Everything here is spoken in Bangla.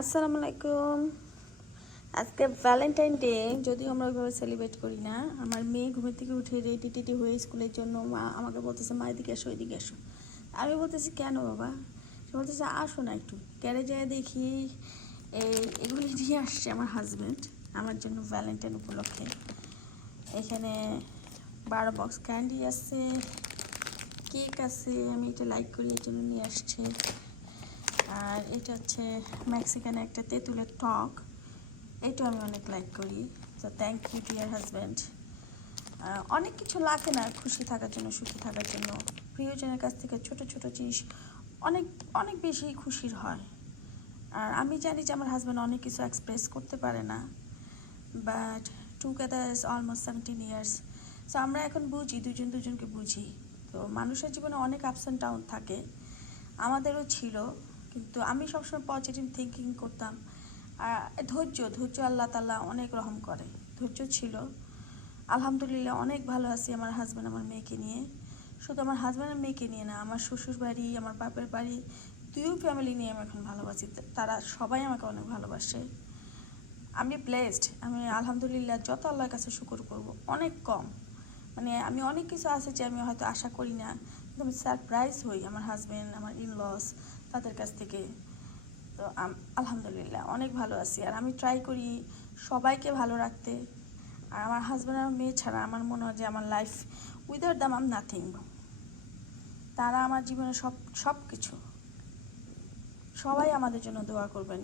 আসসালামু আলাইকুম। আজকে ভ্যালেন্টাইন ডে, যদিও আমরা ওইভাবে সেলিব্রেট করি না। আমার মেয়ে ঘুমের থেকে উঠে রেডি টেডি হয়ে স্কুলের জন্য মা আমাকে বলতেছে, মা এদিকে এসো এদিকে এসো। আমি বলতেছি কেন বাবা? সে বলতেছে আসো না একটু। গ্যারেজে দেখি এগুলি নিয়ে আসছে আমার হাজব্যান্ড আমার জন্য ভ্যালেন্টাইন উপলক্ষে। এখানে 12 বক্স ক্যান্ডি আছে, কেক আছে, আমি এটা লাইক করি এই জন্য নিয়ে আসছে। আর এটা হচ্ছে মেক্সিকান একটা তেঁতুলের টক, এটা আমি অনেক লাইক করি। তো থ্যাংক ইউ ডিয়ার হাজব্যান্ড। অনেক কিছু লাগে না খুশি থাকার জন্য, সুখী থাকার জন্য। প্রিয়জনের কাছ থেকে ছোট ছোট জিনিস অনেক অনেক বেশি খুশির হয়। আর আমি জানি যে আমার হাজব্যান্ড অনেক কিছু এক্সপ্রেস করতে পারে না, but together is almost 17 years. So আমরা এখন বুঝি, দুজন দুজনকে বুঝি। তো মানুষের জীবনে অনেক আপস অ্যান্ড ডাউন থাকে, আমাদেরও ছিল, কিন্তু আমি সবসময় পজিটিভ থিঙ্কিং করতাম। আর ধৈর্য আল্লাহ তাআলা অনেক রহম করে, ধৈর্য ছিল। আলহামদুলিল্লাহ অনেক ভালো আছি আমার হাজব্যান্ড আমার মেয়েকে নিয়ে। শুধু আমার হাজব্যান্ড আর মেয়েকে নিয়ে না, আমার শ্বশুর বাড়ি, আমার বাপের বাড়ি, দুই ফ্যামিলি নিয়ে আমি এখন ভালোবাসি। তারা সবাই আমাকে অনেক ভালোবাসে। আমি ব্লেসড, আমি আলহামদুলিল্লাহ যত আল্লাহর কাছে শুকর করব, অনেক কম। মানে আমি অনেক কিছু আছে যে আমি হয়তো আশা করি না, কিন্তু আমি সারপ্রাইজ হই আমার হাজব্যান্ড, আমার ইনলস, তাদের কাছ থেকে। তো আলহামদুলিল্লাহ অনেক ভালো আছি। আর আমি ট্রাই করি সবাইকে ভালো রাখতে। আর আমার হাজব্যান্ড আর মেয়ে ছাড়া আমার মনে হয় যে আমার লাইফ উইদাউট দ্যাম আম নাথিং। তারা আমার জীবনে সব কিছু। সবাই আমাদের জন্য দোয়া করবেন।